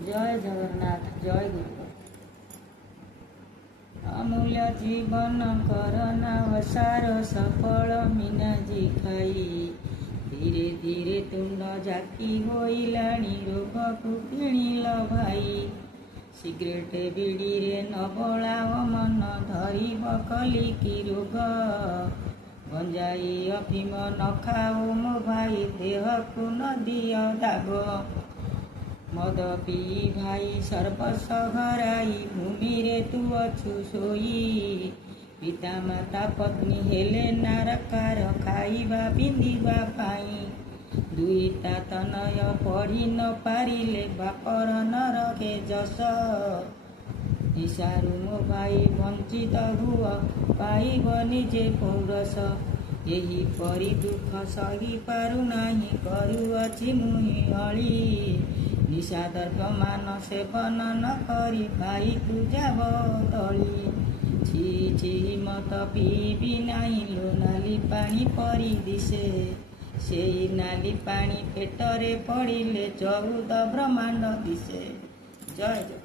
जय जगन्नाथ जय गुरु। अमूल्य जीवन करना सार सफल मीनाजी खाई धीरे धीरे तुंड जाकी होइलाणी रोग को किणिल भाई सिगरेट बिड़ी रे न बलाव मन धरिब कलिकी रोग गंजाई अफिम न खाओ मो भाई देह को न दिय दाग मद पी भाई सर्वस्व हराई भूमि रे तू अछु सोई पिता माता पत्नी हेले नारकार खाइबा पिंधिबा पाई दुईटा तनय पढ़ी न पारिले बापर न रखे जस निशारू मो भाई वंचित हुआ पाइब निजे पौरस यही परी दुख सही पारु नाही करुअछि मुहि अली निशा द्रव्यमान सेवन न करी भाई तू जाब तली छि छि मत पीबी नाही लो नाली पानी परी दिशे सेई नाली पानी पेटरे पड़िले 14 ब्रह्मांड दिशे। जय जय।